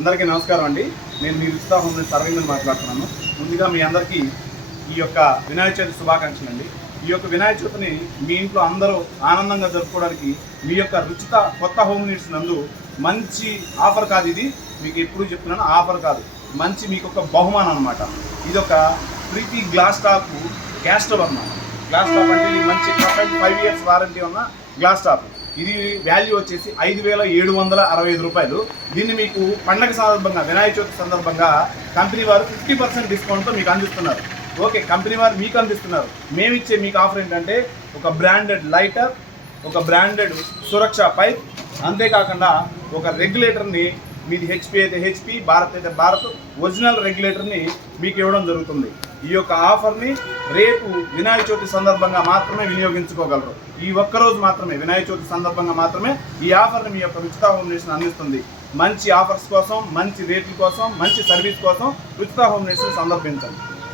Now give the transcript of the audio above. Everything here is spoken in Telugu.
అందరికీ నమస్కారం అండి. నేను మీ రుచితా హోమ్ నుంచి అరవింద్ని మాట్లాడుతున్నాను. ముందుగా మీ అందరికీ ఈ యొక్క వినాయక చవితి శుభాకాంక్షలు అండి. ఈ యొక్క వినాయక చవితిని మీ ఇంట్లో అందరూ ఆనందంగా జరుపుకోవడానికి మీ యొక్క రుచిత కొత్త హోమ్ నీడ్స్ నందు మంచి ఆఫర్ కాదు ఇది. మీకు ఎప్పుడు చెప్తున్నాను, ఆఫర్ కాదు, మంచి మీకు ఒక బహుమానం అనమాట. ఇది ఒక ప్రీతి గ్లాస్ టాప్ గ్యాస్ స్టవ్ అన్నమాట. గ్లాస్ టాప్ అంటే ఇది మంచి 5 years వారంటీ ఉన్న గ్లాస్ టాప్. ఇది వాల్యూ వచ్చేసి 5,765 రూపాయలు. దీన్ని మీకు పండగ సందర్భంగా, వినాయక చవితి సందర్భంగా కంపెనీ వారు 50% డిస్కౌంట్తో మీకు అందిస్తున్నారు. ఓకే, కంపెనీ వారు మీకు అందిస్తున్నారు. మేమిచ్చే మీకు ఆఫర్ ఏంటంటే ఒక బ్రాండెడ్ లైటర్, ఒక బ్రాండెడ్ సురక్ష పైప్, అంతేకాకుండా ఒక రెగ్యులేటర్ని, మీది హెచ్పి అయితే హెచ్పి, భారత్ అయితే భారత్ ఒరిజినల్ రెగ్యులేటర్ని మీకు ఇవ్వడం జరుగుతుంది. ఈ యొక్క ఆఫర్ని రేపు వినాయక చవితి సందర్భంగా మాత్రమే వినియోగించుకోగలరు. ఈ ఒక్కరోజు మాత్రమే, వినాయక చవితి సందర్భంగా మాత్రమే ఈ ఆఫర్ని మీ యొక్క రుచితా హోమ్ నీడ్స్ అందిస్తుంది. మంచి ఆఫర్స్ కోసం, మంచి రేట్ల కోసం, మంచి సర్వీస్ కోసం రుచితా హోమ్ నీడ్స్ని సందర్భించండి.